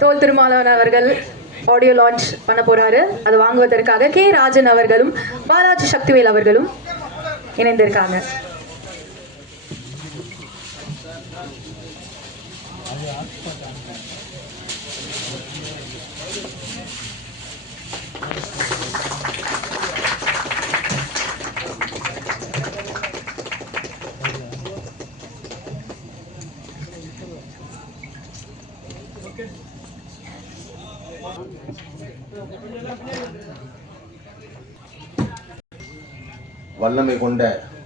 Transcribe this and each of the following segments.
தோல் திருமாவளவன் அவர்கள் audio launch பண்ண போறாரு. அது வாங்குவதற்காக கே. ராஜன் அவர்களும் பாலாஜி சக்திவேல் அவர்களும் இணைந்திருக்காங்க. வல்லமை கொண்ட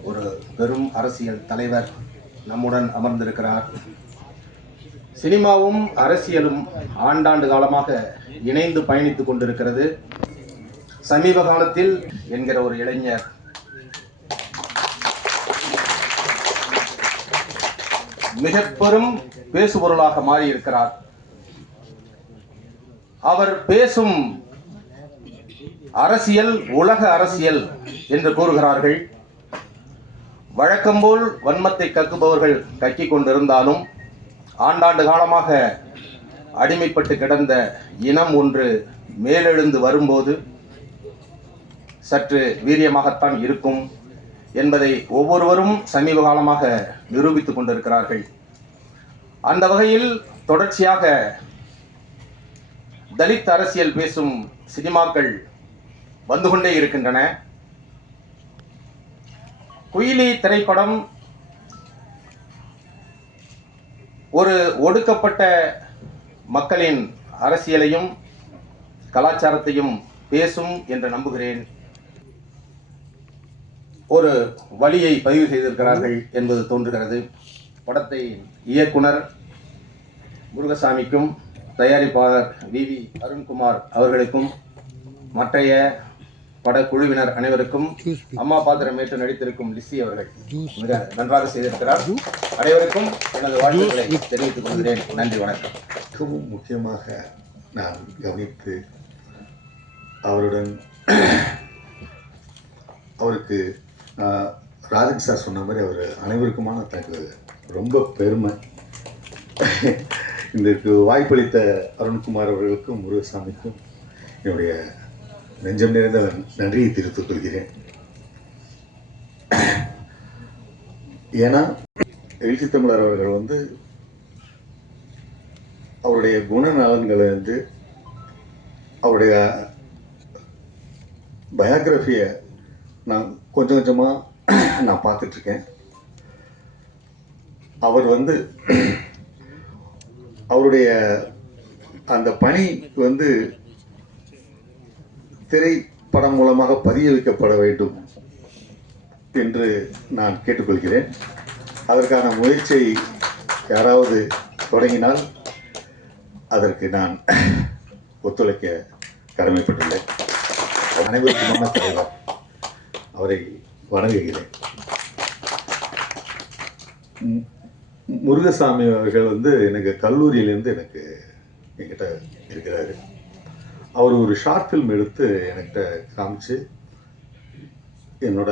ஒரு பெரும் அரசியல் தலைவர் நம்முடன் அமர்ந்திருக்கிறார். சினிமாவும் அரசியலும் ஆண்டாண்டு காலமாக இணைந்து பயணித்துக் கொண்டிருக்கிறது. சமீப காலத்தில் என்கிற ஒரு இளைஞர். மிக பெரும் பேசுபொருளாக மாறியிருக்கிறார். அவர் பேசும் அரசியல் உலக அரசியல் என்று கூறுகிறார்கள். வழக்கம்போல் வன்மத்தை கக்குபவர்கள் கக்கி கொண்டிருந்தாலும் ஆண்டாண்டு காலமாக அடிமைப்பட்டு கிடந்த இனம் ஒன்று மேலெழுந்து வரும்போது சற்று வீரியமாகத்தான் இருக்கும் என்பதை ஒவ்வொருவரும் சமீப காலமாக நிரூபித்துக் கொண்டிருக்கிறார்கள். அந்த வகையில் தொடர்ச்சியாக தலித் அரசியல் பேசும் சினிமாக்கள் வந்து கொண்டே இருக்கின்றன. குயிலி திரைப்படம் ஒரு ஒடுக்கப்பட்ட மக்களின் அரசியலையும் கலாச்சாரத்தையும் பேசும் என்று நம்புகிறேன். ஒரு வழியை பதிவு செய்திருக்கிறார்கள் என்பது தோன்றுகிறது. படத்தை இயக்குனர் முருகசாமிக்கும் தயாரிப்பாளர் வி வி அருண்குமார் அவர்களுக்கும் மற்றைய படக்குழுவினர் அனைவருக்கும் அம்மா பாத்திரம் ஏற்று நடித்திருக்கும் லிஸ்ஸி அவர்கள். மிக நன்றாக செய்திருக்கிறார். அனைவருக்கும் எனது வாழ்த்துக்களை தெரிவித்துக் கொள்கிறேன். நன்றி வணக்கம். மிகவும் முக்கியமாக நான் கவனித்து அவருடன் அவருக்கு ராஜன் சார் சொன்ன மாதிரி அவர் அனைவருக்குமான தனக்கு ரொம்ப பெருமை. இதற்கு வாய்ப்பளித்த அருண்குமார் அவர்களுக்கும் முருகசாமிக்கும் என்னுடைய நெஞ்சம் நிறைந்த நன்றியை தெரிவித்துக் கொள்கிறேன். ஏன்னா எழுச்சி தமிழர் அவர்கள் வந்து அவருடைய குணநலன்களை வந்து அவருடைய பயோகிராஃபியை நான் கொஞ்சம் கொஞ்சமாக நான் பார்த்துட்ருக்கேன். அவர் வந்து அவருடைய அந்த பணி வந்து திரைப்படம் மூலமாக பதிய வைக்கப்பட வேண்டும் என்று நான் கேட்டுக்கொள்கிறேன். அதற்கான முயற்சியை யாராவது தொடங்கினால் அதற்கு நான் ஒத்துழைக்க கடமைப்பட்டுள்ளேன். அனைவருக்குமான தலைவர் அவரை வணங்குகிறேன். முருகசாமி அவர்கள் வந்து எனக்கு கல்லூரியிலேருந்து எனக்கு என்கிட்ட இருக்கிறாரு. அவர் ஒரு ஷார்ட் ஃபில்ம் எடுத்து என்கிட்ட காமிச்சு என்னோட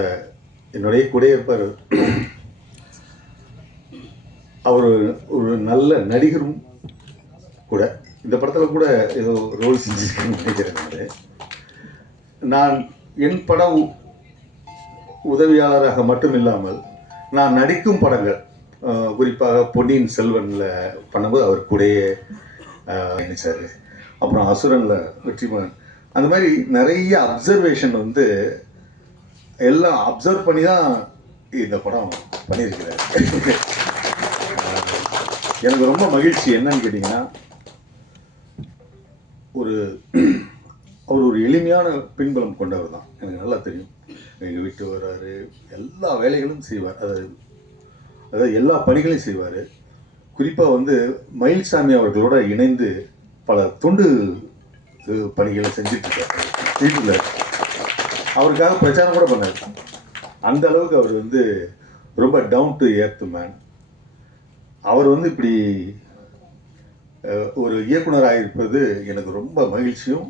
என்னுடைய குடியிருப்பார் அவர் ஒரு நல்ல நடிகரும் கூட இந்த படத்தில் கூட ஏதோ ரோல் செஞ்சுருக்கேன்னு நினைக்கிறேன் நான். நான் என் பட உதவியாளராக மட்டும் இல்லாமல் நான் நடிக்கும் படங்கள் குறிப்பாக பொன்னியின் செல்வனில் பண்ணும்போது அவர் கூடயே நினைச்சார் அப்புறம் அசுரனில் வெற்றிமாறன் அந்த மாதிரி நிறைய அப்சர்வேஷன் வந்து எல்லாம் அப்சர்வ் பண்ணி தான் இந்த படம் பண்ணியிருக்கிறார். எனக்கு ரொம்ப மகிழ்ச்சி என்னன்னு கேட்டிங்கன்னா ஒரு அவர் ஒரு எளிமையான பின்புலம் கொண்டவர் தான். எனக்கு நல்லா தெரியும். எங்கள் வீட்டு வர்றாரு எல்லா வேலைகளும் செய்வார். அதாவது அதாவது எல்லா பணிகளையும் செய்வார். குறிப்பாக வந்து மயில்சாமி அவர்களோட இணைந்து பல தொண்டு பணிகளை செஞ்சுட்டு வீட்டில் அவருக்காக பிரச்சாரம் கூட பண்ணார். அந்த அளவுக்கு அவர் வந்து ரொம்ப டவுன் டு ஏர்த் மேன் அவர் வந்து இப்படி ஒரு இயக்குனராக இருப்பது எனக்கு ரொம்ப மகிழ்ச்சியும்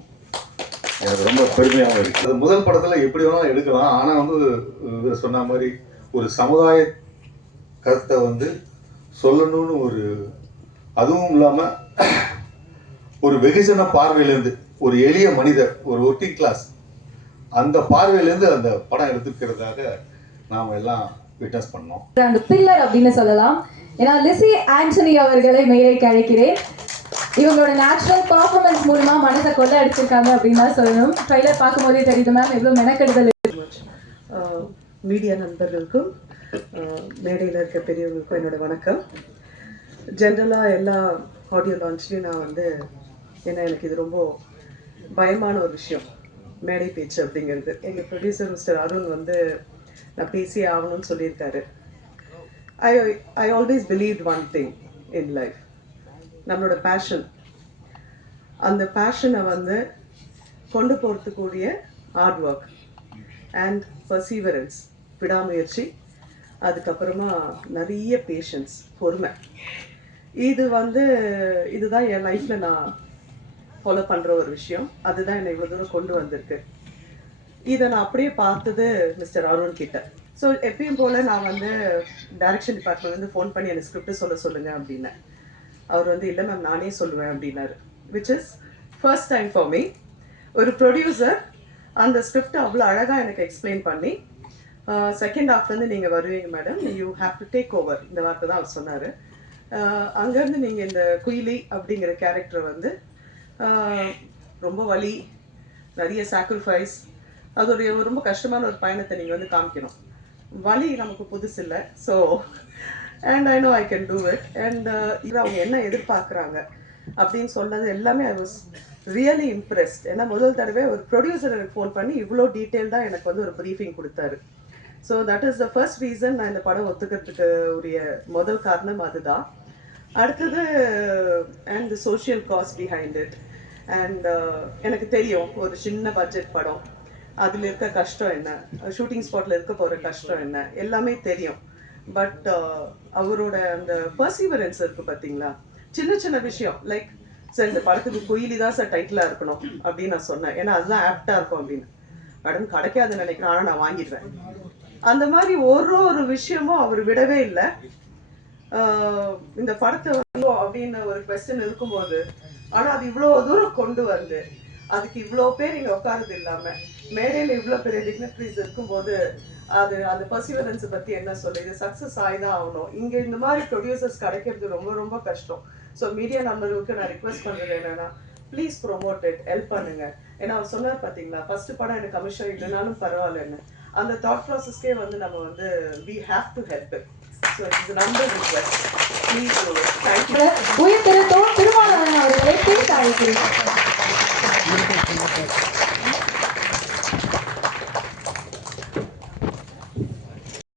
எனக்கு ரொம்ப பெருமையாகவும் இருக்குது அது முதல் படத்தில் எப்படி வேணாலும் எடுக்கலாம். ஆனால் வந்து சொன்ன மாதிரி ஒரு சமுதாய கருத்தை வந்து சொல்லணும்னு ஒரு அதுவும் இல்லாமல் ஒரு வெகுஜன பார்வையிலேருந்து ஒரு எளிய மனிதர் ஒரு ஒர்க்கிங் கிளாஸ் அந்த பார்வையிலேருந்து அந்த படம் எடுத்துக்கிறதாக நாம் எல்லாம் விட்னஸ் பண்ணோம். அந்த பில்லர் அப்படின்னு சொல்லலாம். ஏன்னா லிசி ஆண்டனி அவர்களை மேடைக்கு அழைக்கிறேன் இவங்களோட நேச்சுரல் பர்ஃபார்மன்ஸ் மூலமா மனசை கொள்ள அடிச்சிருக்காங்க அப்படின்னு தான் சொல்லணும். ட்ரைலர் பார்க்கும்போதே தெரியுது மேம் எவ்வளவு மெனக்கெடுதல் மீடியா நண்பர்களுக்கும் மேடையில் இருக்க பெரியவங்களுக்கும் என்னோட வணக்கம். ஜென்ரலாக எல்லா ஆடியோ லான்ச்லேயும் நான் வந்து ஏன்னா எனக்கு இது ரொம்ப பயமான ஒரு விஷயம். மேடை பேச்சு அப்படிங்கிறது. எங்கள் ப்ரொடியூசர் மிஸ்டர் அருண் வந்து நான் பேசியே ஆகணும்னு சொல்லியிருக்காரு. I I always believe one thing in life நம்மளோட பேஷன் அந்த பேஷனை வந்து கொண்டு போகிறதுக்கூடிய ஹார்ட் ஒர்க் அண்ட் பர்சீவரன்ஸ் விடாமுயற்சி அதுக்கப்புறமா நிறைய பேஷன்ஸ் பொறுமை. இது வந்து இதுதான் என் லைஃப்பில் நான் ஃபாலோ பண்ணுற ஒரு விஷயம். அதுதான் என்னை இவ்வளோ தூரம் கொண்டு வந்திருக்கு. இதை நான் அப்படியே பார்த்தது மிஸ்டர் அருண் கிட்ட. ஸோ எப்பயும் போல் நான் வந்து டைரக்ஷன் டிபார்ட்மெண்ட்லேருந்து ஃபோன் பண்ணி எனக்கு ஸ்கிரிப்ட் சொல்ல சொல்லுங்கள் அப்படின்னேன் அவர் வந்து இல்லை மேம் நானே சொல்லுவேன் அப்படின்னாரு. Which is first time for me ஒரு ப்ரொடியூசர் அந்த ஸ்கிரிப்டை அவ்வளோ அழகாக எனக்கு எக்ஸ்பிளைன் பண்ணி செகண்ட் ஹாஃப்லேருந்து நீங்கள் வருவீங்க madam you have to take over இந்த வார்த்தை தான் அவர் சொன்னார். அங்கேருந்து நீங்கள் இந்த குயிலி அப்படிங்கிற கேரக்டரை வந்து ரொம்ப வலி நிறைய சாக்ரிஃபைஸ் அது ஒரு ரொம்ப கஷ்டமான ஒரு பயணத்தை நீங்கள் வந்து காமிக்கணும். வலி நமக்கு புதுசு இல்லை so and I know I can do it and இது அவங்க என்ன எதிர்பார்க்குறாங்க அப்படின்னு சொன்னது எல்லாமே ஐ வாஸ் ரியலி இம்ப்ரெஸ்ட் ஏன்னா முதல் தடவை ஒரு ப்ரொடியூசர் எனக்கு ஃபோன் பண்ணி இவ்வளோ டீட்டெயில்டாக எனக்கு வந்து ஒரு ப்ரீஃபிங் கொடுத்தாரு. So that is the first reason நான் இந்த படம் ஒத்துக்கிறதுக்கு உரிய முதல் காரணம் அதுதான். அடுத்தது and social caste behind it and எனக்கு தெரியும் ஒரு சின்ன பட்ஜெட் படம். அதில் இருக்க கஷ்டம் என்ன? ஷூட்டிங் ஸ்பாட்டில் இருக்க போகிற கஷ்டம் என்ன? எல்லாமே தெரியும். பட் uh, அவரோட அந்த பர்சீவரன்ஸ் இருக்கு பார்த்தீங்களா சின்ன சின்ன விஷயம். லைக் சார் இந்த படத்துக்கு குயிலி தான் சார் டைட்டிலாக இருக்கணும் அப்படின்னு நான் சொன்னேன். ஏன்னா அதுதான் ஆப்டாக இருக்கும் அப்படின்னு. மேடம் கிடைக்காதுன்னு நினைக்கிறேன். ஆனால் நான் வாங்கிடுவேன். அந்த மாதிரி ஒரு ஒரு விஷயமும் அவர் விடவே இல்லை. இந்த படத்தை வந்து அப்படின்னு ஒரு கொஸ்டின் இருக்கும்போது ஆனா அது இவ்வளோ தூரம் கொண்டு வந்து அதுக்கு இவ்வளோ பேர் இங்க உட்காரது இல்லாம மேடையில இவ்வளோ பெரிய டிக்னட்ரிஸ் இருக்கும்போது அது அந்த பர்சிவரன்ஸ் பத்தி என்ன சொல்லு? இது சக்சஸ் ஆகிதான் ஆகணும். இங்க இந்த மாதிரி ப்ரொடியூசர்ஸ் கிடைக்கிறது ரொம்ப ரொம்ப கஷ்டம். ஸோ மீடியா நம்பருக்கு நான் ரிக்வெஸ்ட் பண்றது என்னன்னா ப்ளீஸ் ப்ரொமோட் இட் ஹெல்ப் பண்ணுங்க. ஏன்னா அவர் சொன்னார் பாத்தீங்களா? ஃபர்ஸ்ட் படம் எனக்கு கமிஷன் இல்லைனாலும் பரவாயில்லன்னு. அந்த தாட் ப்ராசஸ்க்கே வந்து நம்ம வந்து we have to help it so it's number request please thank you உயிர் திரு தோ திருமாவளவன் அவர்களை பேச அழைக்கிறேன்.